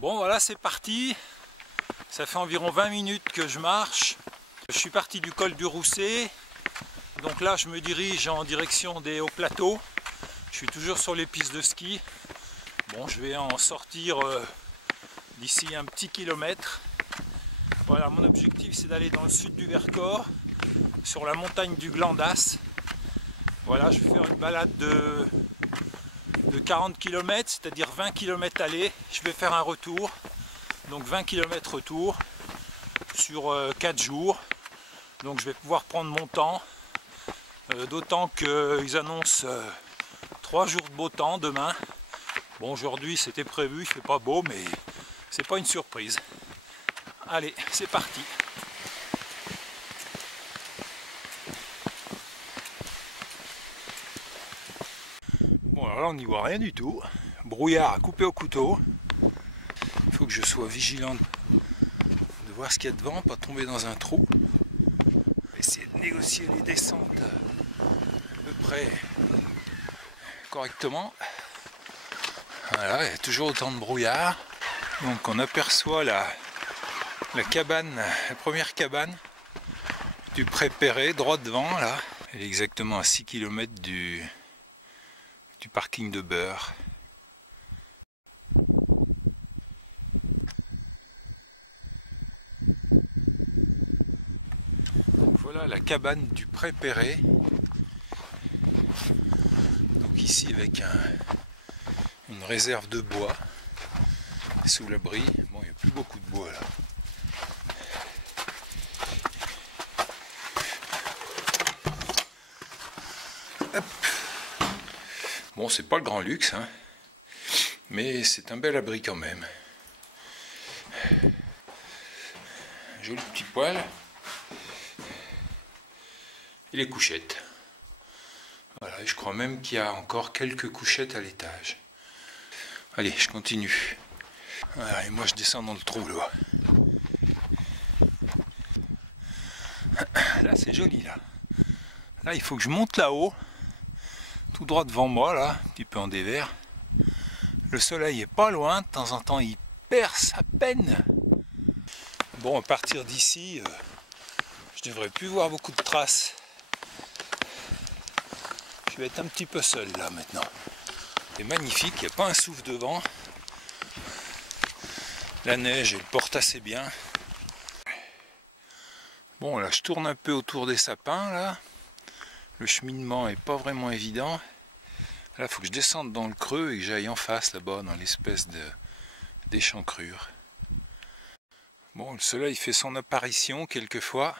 Bon voilà, c'est parti. Ça fait environ 20 minutes que je marche. Je suis parti du col du Rousset. Donc là je me dirige en direction des hauts plateaux. Je suis toujours sur les pistes de ski. Bon, je vais en sortir d'ici un petit kilomètre. Voilà, mon objectif c'est d'aller dans le sud du Vercors, sur la montagne du Glandas. Voilà, je vais faire une balade de 40 km, c'est-à-dire 20 km aller. Je vais faire un retour, donc 20 km retour sur 4 jours. Donc je vais pouvoir prendre mon temps, d'autant qu'ils annoncent 3 jours de beau temps demain. Bon, aujourd'hui c'était prévu, il fait pas beau, mais c'est pas une surprise. Allez, c'est parti. Bon, alors là on n'y voit rien du tout. Brouillard coupé au couteau. Il faut que je sois vigilant de voir ce qu'il y a devant, pas tomber dans un trou. Essayer de négocier les descentes à peu près correctement. Voilà, il y a toujours autant de brouillard. Donc on aperçoit la cabane, la première cabane du Pré Perret, droit devant là. Elle est exactement à 6 km du parking de Beurre. Donc voilà la cabane du Pré Perret. Donc ici avec une réserve de bois sous l'abri. Bon, il n'y a plus beaucoup de bois là. Hop. Bon, c'est pas le grand luxe, hein, mais c'est un bel abri quand même. Joli petit poêle. Et les couchettes. Voilà, et je crois même qu'il y a encore quelques couchettes à l'étage. Allez, je continue. Voilà, et moi je descends dans le trou là. Là c'est joli là. Là il faut que je monte là-haut. Tout droit devant moi là, un petit peu en dévers. Le soleil est pas loin, de temps en temps il perce à peine. Bon, à partir d'ici, je devrais plus voir beaucoup de traces. Je vais être un petit peu seul là maintenant. C'est magnifique, il n'y a pas un souffle de vent. La neige elle porte assez bien. Bon là je tourne un peu autour des sapins là. Le cheminement est pas vraiment évident. Là il faut que je descende dans le creux et que j'aille en face là-bas dans l'espèce d'échancrure. Bon, le soleil fait son apparition quelquefois.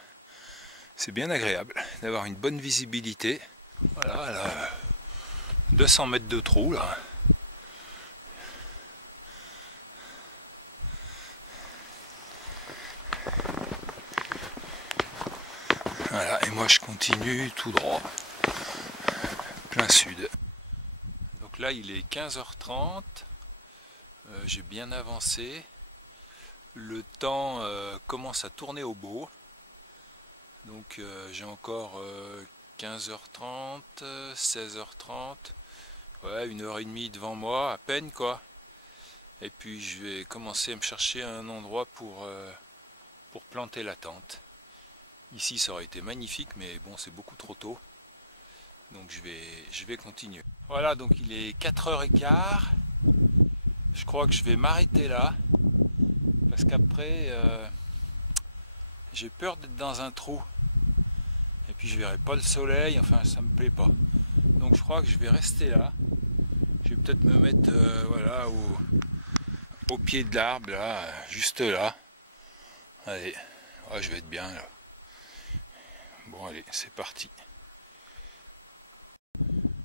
C'est bien agréable d'avoir une bonne visibilité. Voilà, là, 200 mètres de trou là. Voilà, et moi je continue tout droit, plein sud. Donc là il est 15h30, j'ai bien avancé, le temps commence à tourner au beau, donc j'ai encore 15h30, 16h30, ouais, 1h30 devant moi, à peine quoi. Et puis je vais commencer à me chercher un endroit pour planter la tente. Ici ça aurait été magnifique, mais bon, c'est beaucoup trop tôt. Donc je vais continuer. Voilà, donc il est 4h15. Je crois que je vais m'arrêter là. Parce qu'après, j'ai peur d'être dans un trou. Et puis je verrai pas le soleil, enfin ça me plaît pas. Donc je crois que je vais rester là. Je vais peut-être me mettre voilà, au pied de l'arbre, là, juste là. Allez, ouais, je vais être bien là. Bon allez, c'est parti.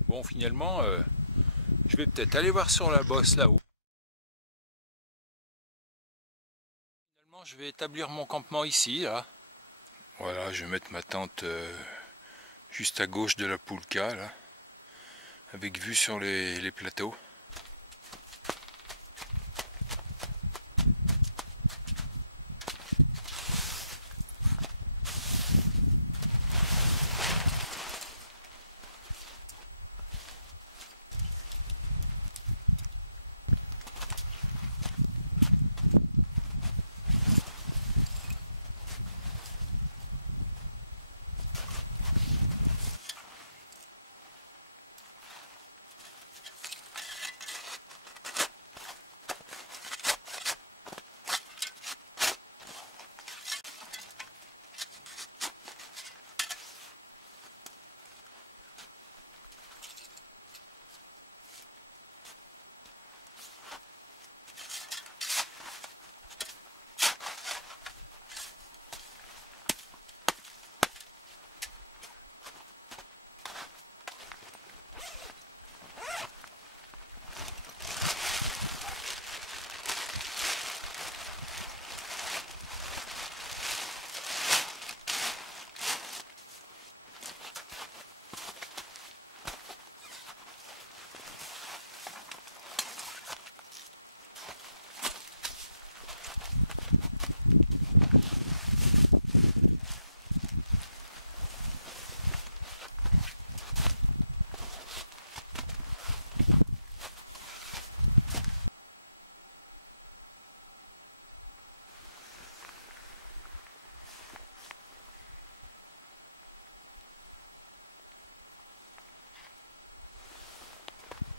Bon, finalement, je vais peut-être aller voir sur la bosse là-haut. Finalement, je vais établir mon campement ici, là. Voilà, je vais mettre ma tente juste à gauche de la Poulka, là, avec vue sur les plateaux.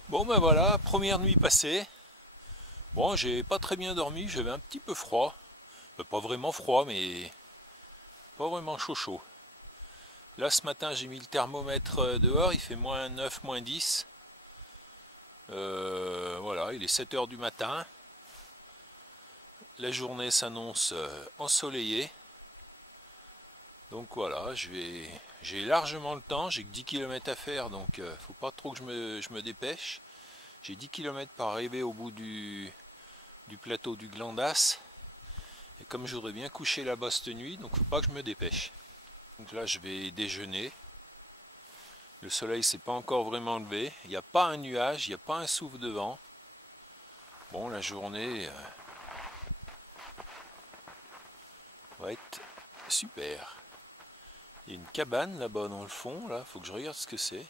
Bon ben voilà, première nuit passée. Bon, j'ai pas très bien dormi, j'avais un petit peu froid. Pas vraiment froid, mais pas vraiment chaud chaud. Là ce matin j'ai mis le thermomètre dehors, il fait -9, -10. Voilà, il est 7 h du matin. La journée s'annonce ensoleillée. Donc voilà, j'ai largement le temps, j'ai que 10 km à faire, donc faut pas trop que je me dépêche. J'ai 10 km pour arriver au bout du plateau du Glandas. Et comme je voudrais bien coucher là-bas cette nuit, donc faut pas que je me dépêche. Donc là je vais déjeuner. Le soleil s'est pas encore vraiment levé, il n'y a pas un nuage, il n'y a pas un souffle de vent. Bon, la journée va être super. Il y a une cabane là-bas dans le fond, là, faut que je regarde ce que c'est.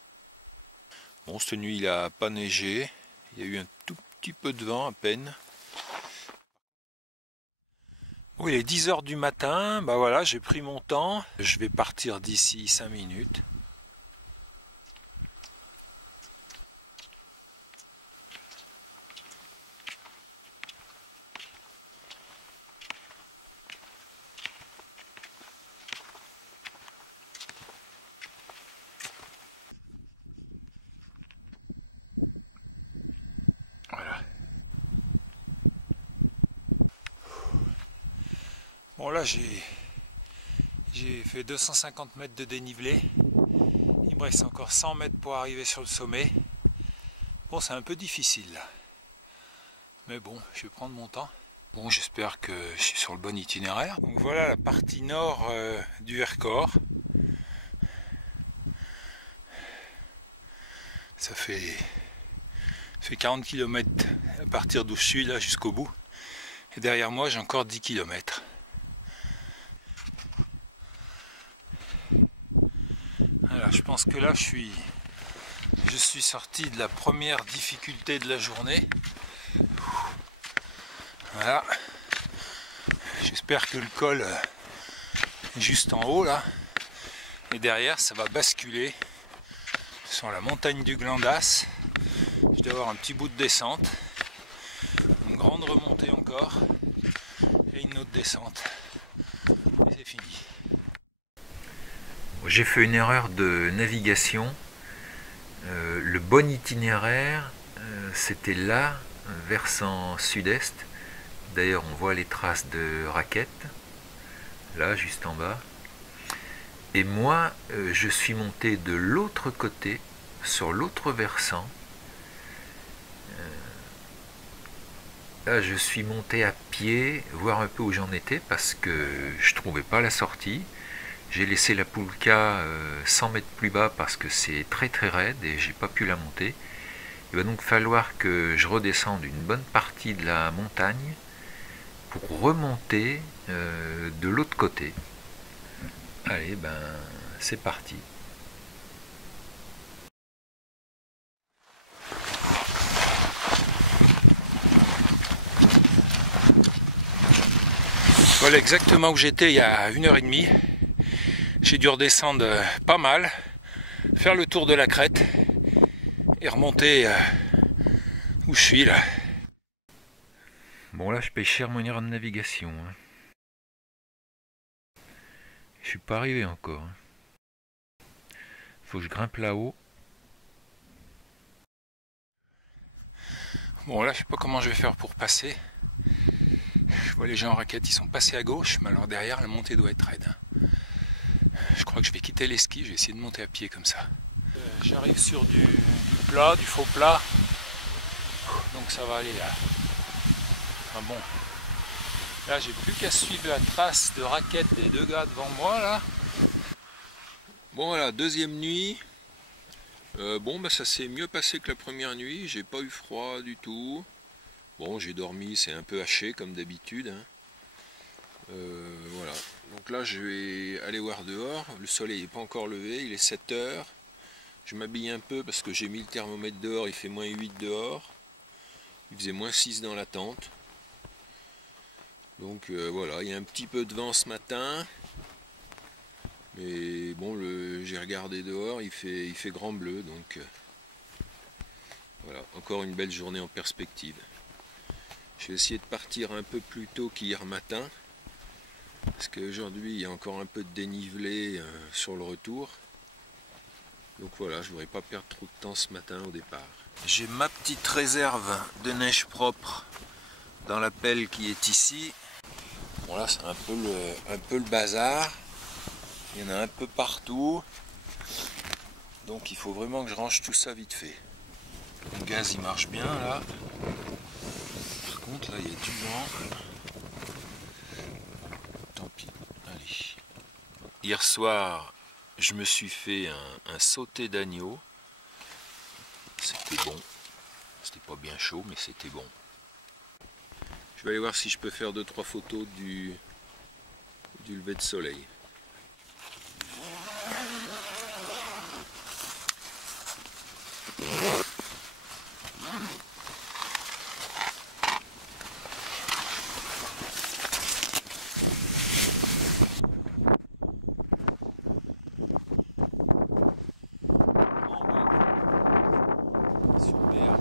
Bon, cette nuit il n'a pas neigé, il y a eu un tout petit peu de vent à peine. Bon, il est 10 h du matin, bah voilà, j'ai pris mon temps, je vais partir d'ici 5 minutes. Voilà. Bon là j'ai fait 250 mètres de dénivelé. Il me reste encore 100 mètres pour arriver sur le sommet. Bon, c'est un peu difficile là. Mais bon, je vais prendre mon temps. Bon, j'espère que je suis sur le bon itinéraire. Donc voilà la partie nord du Vercors. Ça fait 40 km à partir d'où je suis là jusqu'au bout. Et derrière moi j'ai encore 10 km. Alors je pense que là je suis sorti de la première difficulté de la journée. Voilà. J'espère que le col est juste en haut là. Et derrière ça va basculer sur la montagne du Glandas. Je dois avoir un petit bout de descente. Une grande remontée encore. Et une autre descente. Et c'est fini. J'ai fait une erreur de navigation. Le bon itinéraire, c'était là, versant sud-est. D'ailleurs, on voit les traces de raquettes, là, juste en bas. Et moi, je suis monté de l'autre côté, sur l'autre versant. Là, je suis monté à pied, voir un peu où j'en étais, parce que je ne trouvais pas la sortie. J'ai laissé la Poulka 100 mètres plus bas parce que c'est très très raide et j'ai pas pu la monter. Il va donc falloir que je redescende une bonne partie de la montagne pour remonter de l'autre côté. Allez, ben c'est parti. Voilà exactement où j'étais il y a 1h30. J'ai dû redescendre pas mal, faire le tour de la crête et remonter où je suis là. Bon là je paye cher mon erreur de navigation. Je suis pas arrivé encore. Faut que je grimpe là-haut. Bon là je sais pas comment je vais faire pour passer. Je vois les gens en raquette, ils sont passés à gauche, mais alors derrière la montée doit être raide. Je crois que je vais quitter les skis, je vais essayer de monter à pied comme ça. J'arrive sur du plat, du faux plat. Donc ça va aller là. Enfin bon. Là j'ai plus qu'à suivre la trace de raquette des deux gars devant moi là. Bon voilà, deuxième nuit. Bon bah ça s'est mieux passé que la première nuit, j'ai pas eu froid du tout. Bon j'ai dormi, c'est un peu haché comme d'habitude. Hein. Voilà, donc là je vais aller voir dehors, le soleil n'est pas encore levé, il est 7 h. Je m'habille un peu parce que j'ai mis le thermomètre dehors, il fait -8 dehors. Il faisait -6 dans la tente. Donc voilà, il y a un petit peu de vent ce matin. Mais bon, j'ai regardé dehors, il fait grand bleu, donc Voilà, encore une belle journée en perspective. Je vais essayer de partir un peu plus tôt qu'hier matin, parce qu'aujourd'hui il y a encore un peu de dénivelé sur le retour. Donc voilà, je ne voudrais pas perdre trop de temps ce matin au départ. J'ai ma petite réserve de neige propre dans la pelle qui est ici. Bon là c'est un peu le bazar. Il y en a un peu partout. Donc il faut vraiment que je range tout ça vite fait. Le gaz il marche bien là. Par contre là il y a du vent. Tant pis, allez. Hier soir je me suis fait un sauté d'agneau. C'était bon. C'était pas bien chaud mais c'était bon. Je vais aller voir si je peux faire 2-3 photos du lever de soleil. Super.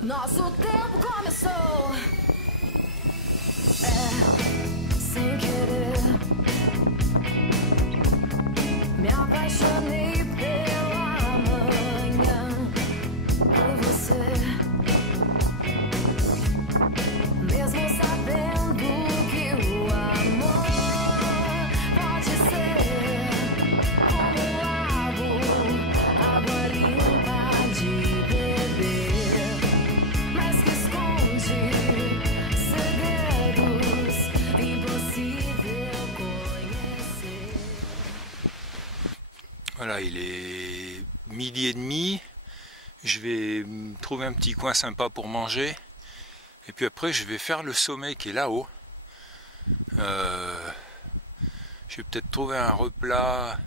Nosso tempo começou, sem querer. Me apaixonei pela manhã, por você. Mesmo sabendo que o amor pode ser como lago, água limpa de beber, mas que esconde segredos impossível conhecer. Voilà, il est 12h30. Je vais me trouver un petit coin sympa pour manger. Et puis après, je vais faire le sommet qui est là-haut. Je vais peut-être trouver un replat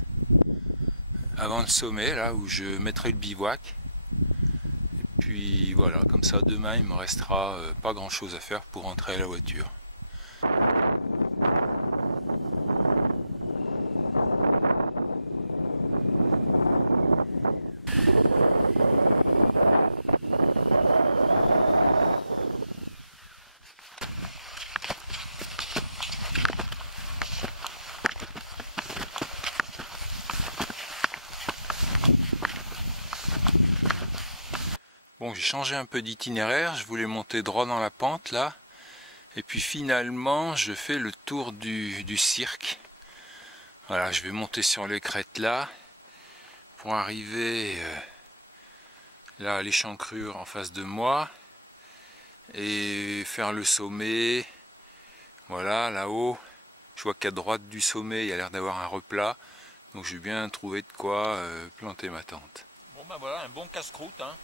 avant le sommet, là où je mettrai le bivouac. Et puis voilà, comme ça, demain, il me restera pas grand-chose à faire pour rentrer à la voiture. Bon, j'ai changé un peu d'itinéraire, je voulais monter droit dans la pente là, et puis finalement je fais le tour du cirque. Voilà, je vais monter sur les crêtes là, pour arriver là à l'échancrure en face de moi, et faire le sommet. Voilà, là-haut, je vois qu'à droite du sommet il y a l'air d'avoir un replat, donc j'ai bien trouvé de quoi planter ma tente. Bon ben voilà, un bon casse-croûte, hein.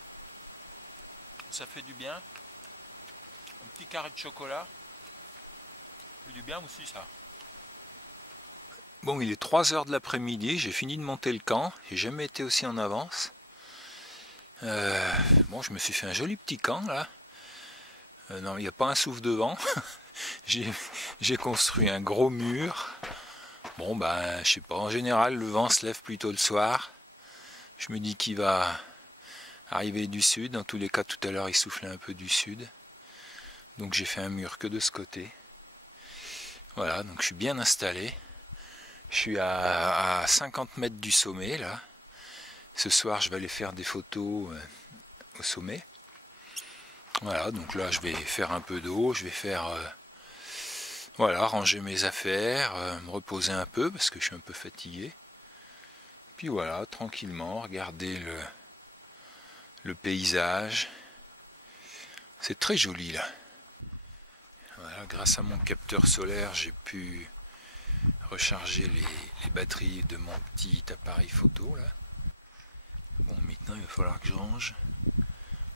Ça fait du bien. Un petit carré de chocolat. Ça fait du bien aussi ça. Bon, il est 3h de l'après-midi, j'ai fini de monter le camp. J'ai jamais été aussi en avance. Bon, je me suis fait un joli petit camp là. Non, il n'y a pas un souffle de vent. J'ai construit un gros mur Bon ben je sais pas, en général le vent se lève plutôt le soir. Je me dis qu'il va arriver du sud, dans tous les cas tout à l'heure il soufflait un peu du sud. Donc j'ai fait un mur que de ce côté. Voilà, donc je suis bien installé. Je suis à 50 mètres du sommet là. Ce soir je vais aller faire des photos au sommet. Voilà, donc là je vais faire un peu d'eau, je vais faire voilà, ranger mes affaires, me reposer un peu parce que je suis un peu fatigué. Puis voilà, tranquillement, regarder le paysage. C'est très joli là. Voilà, grâce à mon capteur solaire, j'ai pu recharger les batteries de mon petit appareil photo là. Bon, maintenant il va falloir que je range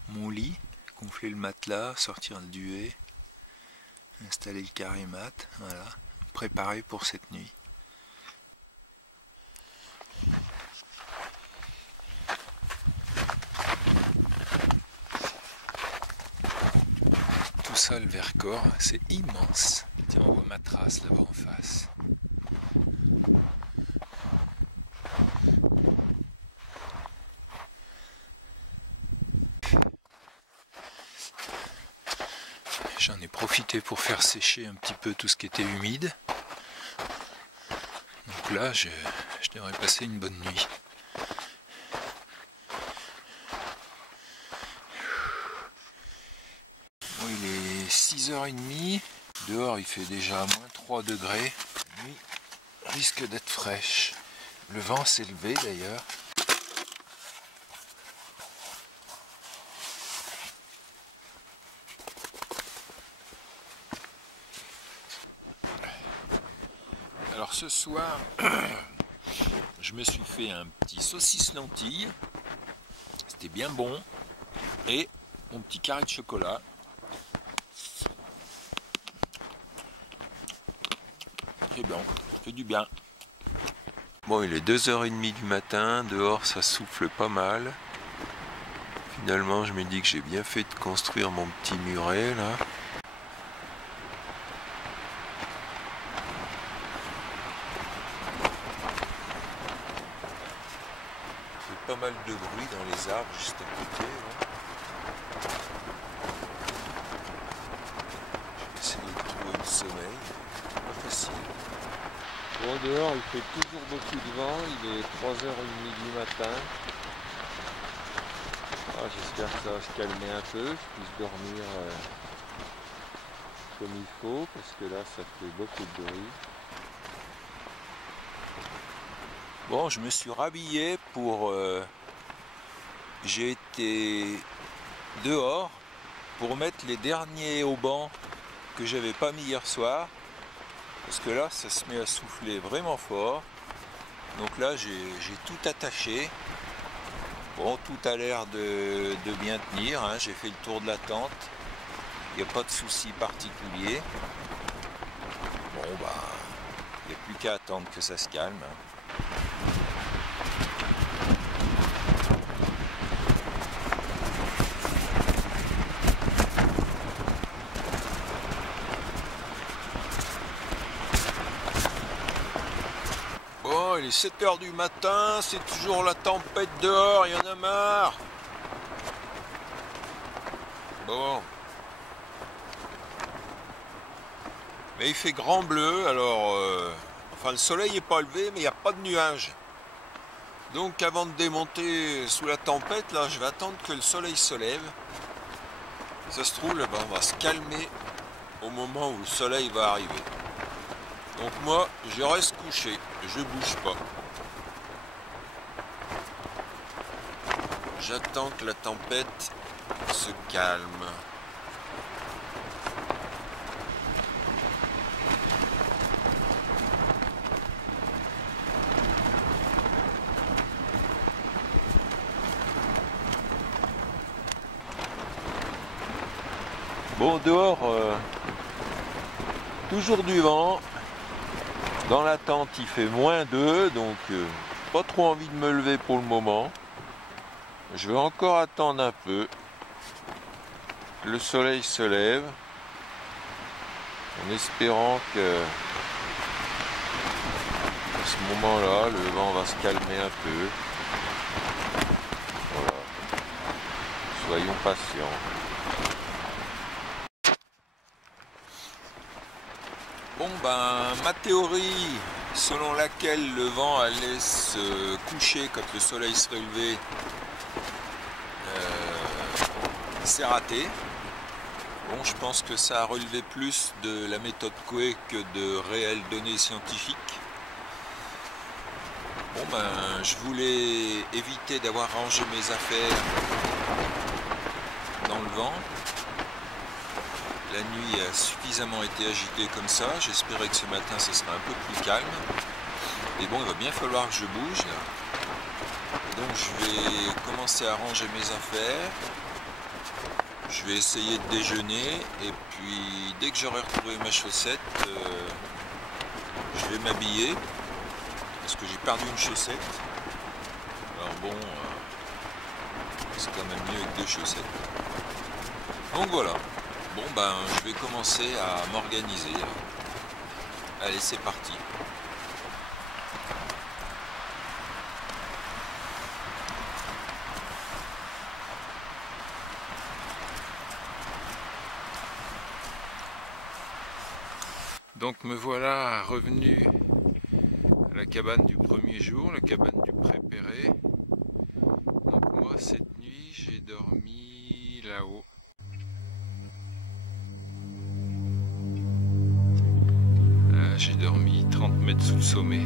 mon lit, gonfler le matelas, sortir le duvet, installer le carré mat, voilà, préparer pour cette nuit. Tout ça, le Vercors, c'est immense. Tiens, on voit ma trace là-bas en face. J'en ai profité pour faire sécher un petit peu tout ce qui était humide. Donc là, je devrais passer une bonne nuit. Bon, il est 6h30. Dehors, il fait déjà moins 3 degrés. La nuit risque d'être fraîche. Le vent s'est levé d'ailleurs. Alors ce soir, je me suis fait un petit saucisse lentille, c'était bien bon, et mon petit carré de chocolat. C'est bon, ça fait du bien. Bon, il est 2h30 du matin, dehors ça souffle pas mal. Finalement, je me dis que j'ai bien fait de construire mon petit muret là. Pas mal de bruit dans les arbres juste à côté. Là. Je vais essayer de trouver le sommeil. Pas facile. Bon, dehors il fait toujours beaucoup de vent, il est 3h30 du matin. Ah, j'espère que ça va se calmer un peu, je puisse dormir comme il faut, parce que là ça fait beaucoup de bruit. Bon, je me suis rhabillé pour... j'ai été dehors pour mettre les derniers haubans que j'avais pas mis hier soir. Parce que là, ça se met à souffler vraiment fort. Donc là, j'ai tout attaché. Bon, tout a l'air de bien tenir. Hein. J'ai fait le tour de la tente. Il n'y a pas de souci particulier. Bon, bah, il n'y a plus qu'à attendre que ça se calme. Hein. Bon, il est 7h du matin, c'est toujours la tempête dehors, il y en a marre. Bon. Mais il fait grand bleu, alors... enfin, le soleil n'est pas levé, mais il n'y a pas de nuages. Donc, avant de démonter sous la tempête, là, je vais attendre que le soleil se lève. Ça se trouve, là, ben, on va se calmer au moment où le soleil va arriver. Donc moi, je reste couché, je bouge pas. J'attends que la tempête se calme. Bon, dehors, toujours du vent. Dans la tente, il fait -2, donc pas trop envie de me lever pour le moment. Je vais encore attendre un peu. Le soleil se lève. En espérant que À ce moment-là, le vent va se calmer un peu. Voilà. Soyons patients. Bon ben, ma théorie selon laquelle le vent allait se coucher quand le soleil serait levé, c'est raté. Bon, je pense que ça a relevé plus de la méthode Coué que de réelles données scientifiques. Bon ben, je voulais éviter d'avoir rangé mes affaires dans le vent. La nuit a suffisamment été agitée comme ça. J'espérais que ce matin ce serait un peu plus calme. Mais bon, il va bien falloir que je bouge là. Donc je vais commencer à ranger mes affaires. Je vais essayer de déjeuner et puis dès que j'aurai retrouvé ma chaussette, je vais m'habiller parce que j'ai perdu une chaussette. Alors bon, c'est quand même mieux avec 2 chaussettes. Donc voilà. Bon ben je vais commencer à m'organiser. Allez, c'est parti. Donc me voilà revenu à la cabane du premier jour, la cabane du Pré-Perré. Donc moi cette nuit j'ai dormi là-haut. J'ai dormi 30 mètres sous le sommet.